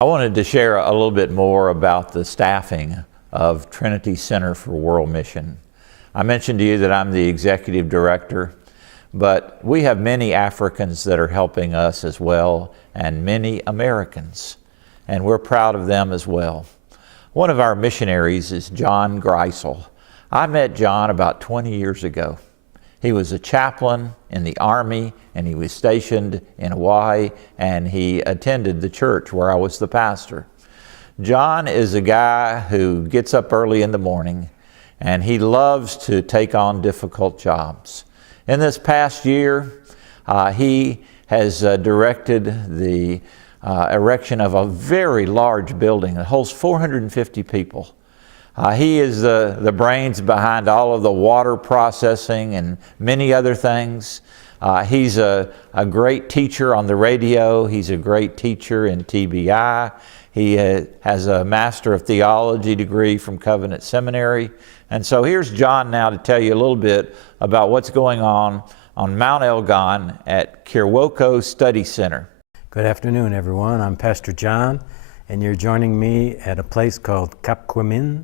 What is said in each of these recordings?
I wanted to share a little bit more about the staffing of Trinity Center for World Mission. I mentioned to you that I'm the executive director, but we have many Africans that are helping us as well, and many Americans, and we're proud of them as well. One of our missionaries is John Greisel. I met John about 20 years ago. He was a chaplain in the Army, and he was stationed in Hawaii, and he attended the church where I was the pastor. John is a guy who gets up early in the morning, and he loves to take on difficult jobs. In this past year, he has directed the erection of a very large building that holds 450 people. He is the brains behind all of the water processing and many other things. He's a great teacher on the radio. He's a great teacher in TBI. He has a Master of Theology degree from Covenant Seminary. And so here's John now to tell you a little bit about what's going on Mount Elgon at Kirwoko Study Center. Good afternoon, everyone. I'm Pastor John, and you're joining me at a place called Kapchorwa,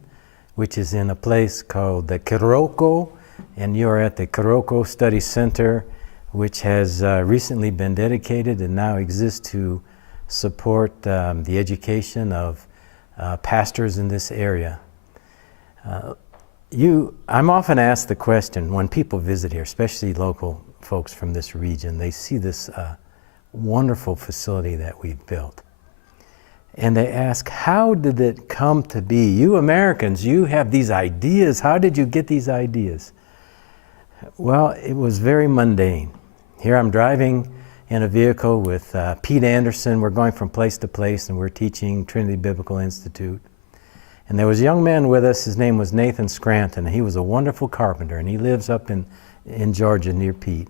which is in a place called the Kirwoko, and you're at the Kirwoko Study Center, which has recently been dedicated and now exists to support the education of pastors in this area. I'm often asked the question when people visit here, especially local folks from this region, they see this wonderful facility that we've built. And they ask, how did it come to be? You Americans, you have these ideas. How did you get these ideas? Well, it was very mundane. Here I'm driving in a vehicle with Pete Anderson. We're going from place to place, and we're teaching Trinity Biblical Institute. And there was a young man with us. His name was Nathan Scranton. He was a wonderful carpenter, and he lives up in Georgia near Pete.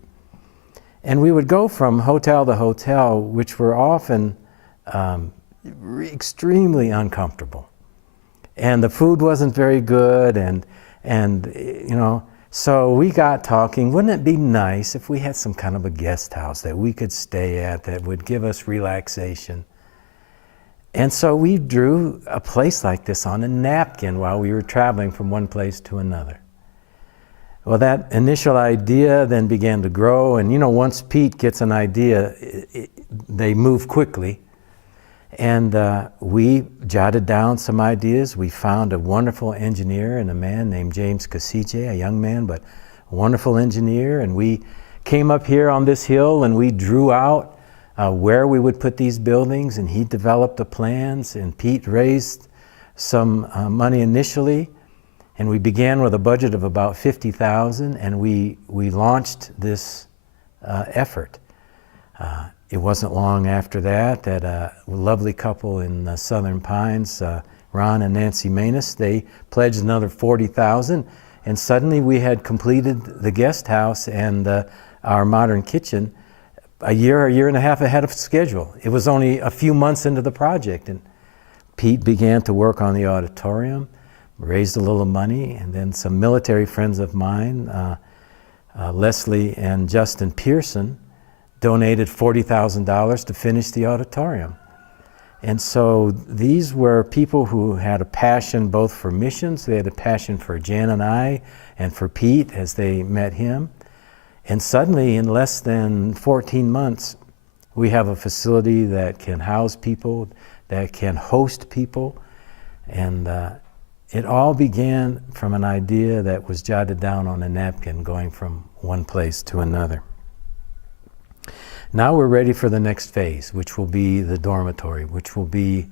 And we would go from hotel to hotel, which were often extremely uncomfortable, and the food wasn't very good, and you know, so we got talking, wouldn't it be nice if we had some kind of a guest house that we could stay at that would give us relaxation? And so we drew a place like this on a napkin while we were traveling from one place to another. Well, that initial idea then began to grow, and you know, once Pete gets an idea, they move quickly. And we jotted down some ideas. We found a wonderful engineer and a man named James Kasije, a young man, but a wonderful engineer. And we came up here on this hill and we drew out where we would put these buildings, and he developed the plans, and Pete raised some money initially. And we began with a budget of about $50,000, and we launched this effort. It wasn't long after that a lovely couple in the Southern Pines, Ron and Nancy Manus, they pledged another $40,000, and suddenly we had completed the guest house and our modern kitchen a year and a half ahead of schedule. It was only a few months into the project, and Pete began to work on the auditorium, raised a little money, and then some military friends of mine, Leslie and Justin Pearson, donated $40,000 to finish the auditorium. And so these were people who had a passion both for missions. They had a passion for Jan and I and for Pete as they met him. And suddenly, in less than 14 months, we have a facility that can house people, that can host people. And it all began from an idea that was jotted down on a napkin going from one place to another. Now we're ready for the next phase, which will be the dormitory, which will be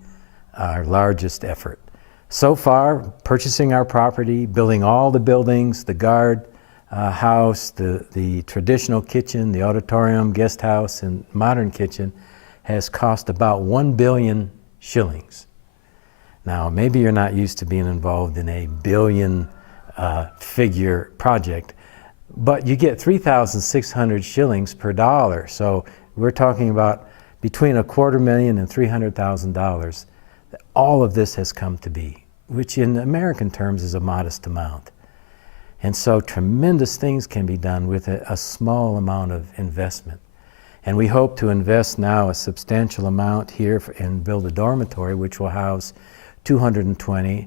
our largest effort. So far, purchasing our property, building all the buildings, the guard house, the traditional kitchen, the auditorium, guest house, and modern kitchen has cost about 1 billion shillings. Now, maybe you're not used to being involved in a billion figure project, but you get 3,600 shillings per dollar. So we're talking about between $250,000 and $300,000. All of this has come to be, which in American terms is a modest amount. And so tremendous things can be done with a small amount of investment. And we hope to invest now a substantial amount here and build a dormitory which will house 220.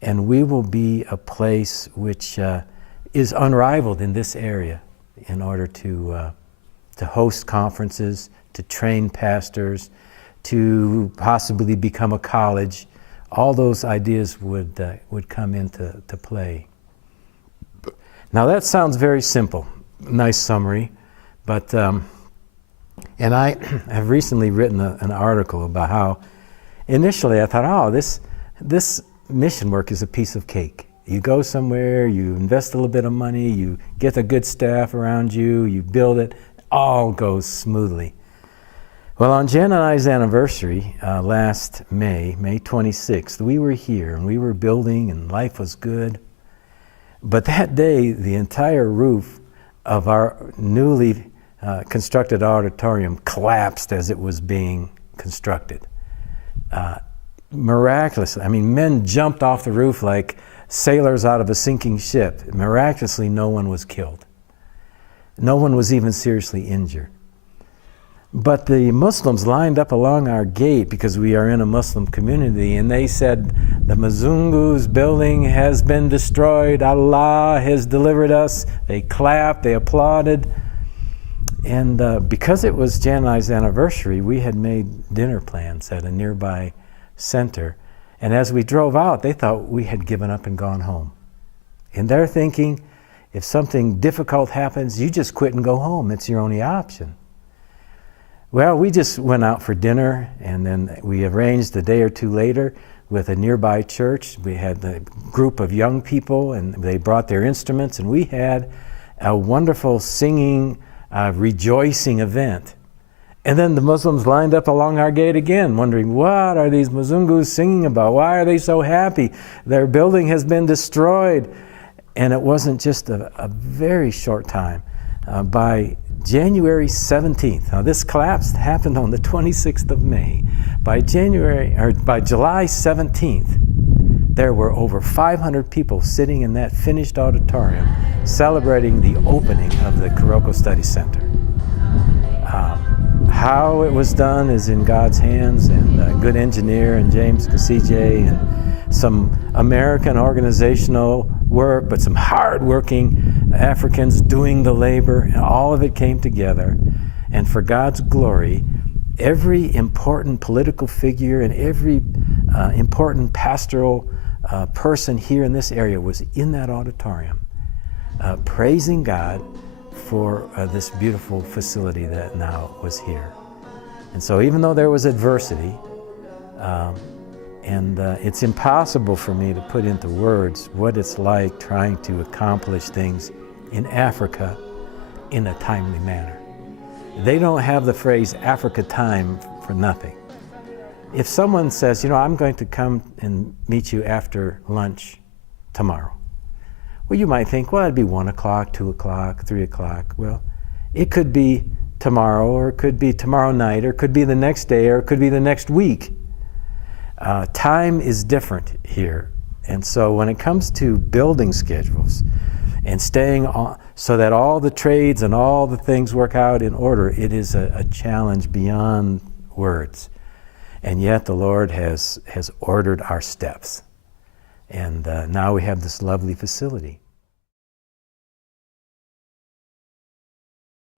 And we will be a place which is unrivaled in this area in order to host conferences, to train pastors, to possibly become a college. All those ideas would come into play. Now that sounds very simple, nice summary, but and I have recently written an article about how initially I thought, oh, this mission work is a piece of cake. You go somewhere, you invest a little bit of money, you get a good staff around you, you build it, all goes smoothly. Well, on Jen and I's anniversary last May 26th, we were here and we were building and life was good. But that day, the entire roof of our newly constructed auditorium collapsed as it was being constructed. Miraculously, I mean, men jumped off the roof like sailors out of a sinking ship. Miraculously, no one was killed. No one was even seriously injured. But the Muslims lined up along our gate because we are in a Muslim community, and they said, the Mzungu's building has been destroyed. Allah has delivered us. They clapped, they applauded. And because it was Jan and I's anniversary, we had made dinner plans at a nearby center. And as we drove out, they thought we had given up and gone home. And they're thinking, if something difficult happens, you just quit and go home. It's your only option. Well, we just went out for dinner, and then we arranged a day or two later with a nearby church. We had a group of young people, and they brought their instruments, and we had a wonderful singing, rejoicing event. And then the Muslims lined up along our gate again, wondering, what are these Mzungus singing about? Why are they so happy? Their building has been destroyed. And it wasn't just a very short time. By January 17th, now this collapse happened on the 26th of May. By July 17th, there were over 500 people sitting in that finished auditorium celebrating the opening of the Kirwoko Study Center. How it was done is in God's hands, and a good engineer, and James Kasije, and some American organizational work, but some hard-working Africans doing the labor, and all of it came together. And for God's glory, every important political figure and every important pastoral person here in this area was in that auditorium, praising God for this beautiful facility that now was here. And so even though there was adversity, it's impossible for me to put into words what it's like trying to accomplish things in Africa in a timely manner. They don't have the phrase Africa time for nothing. If someone says, I'm going to come and meet you after lunch tomorrow, well, you might think, well, it'd be 1 o'clock, 2 o'clock, 3 o'clock. Well, it could be tomorrow, or it could be tomorrow night, or it could be the next day, or it could be the next week. Time is different here. And so when it comes to building schedules and staying on so that all the trades and all the things work out in order, it is a challenge beyond words. And yet the Lord has ordered our steps. And now we have this lovely facility.